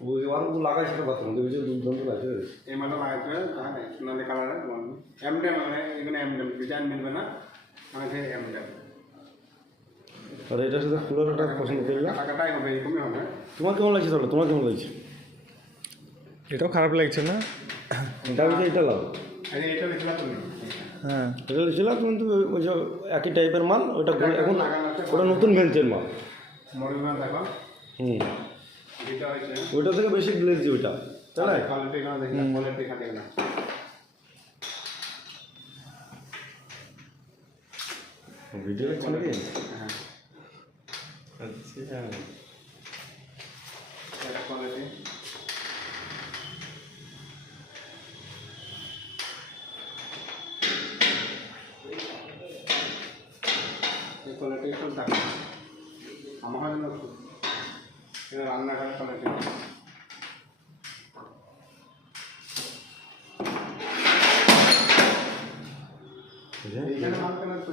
ওই আরও লাগাইছিল বাথরুম দেখেছি দুর্দান্ত লাগছে এই মালটা লাগাইছে সোনালি কালারের এমডেম মানে এখানে এমডেম ডিজাইন মিলবে না মানে সেই এমডেম আর এটার সাথে কুলারটা পছন্দ করলে টাকাটাই হবে এরকমই হবে। তোমার কেমন লাগছে তাহলে তোমার কেমন লাগছে এটাও খারাপ লাগছে না? এটা হচ্ছে এটা লাভ আরে এটা লিখলা তুমি হ্যাঁ, এটা ছিল কিন্তু ওই যে একই টাইপের মাল ওটা এখন ওটা নতুন বেঞ্চের মাল। মডেল না দেখো যেটা হয়েছে ওইটা থেকে বেশি গ্লেজি ওইটা তাই না? কোয়ালিটি না দেখি কোয়ালিটি খাতে না ভিডিও দেখছো নাকি? হ্যাঁ আচ্ছা এটা কোয়ালিটি এই কোয়ালিটি একটু দেখো আমার জন্য এটা রান্নাঘরের কোয়ালিটি এইখানে মাল কেনার তো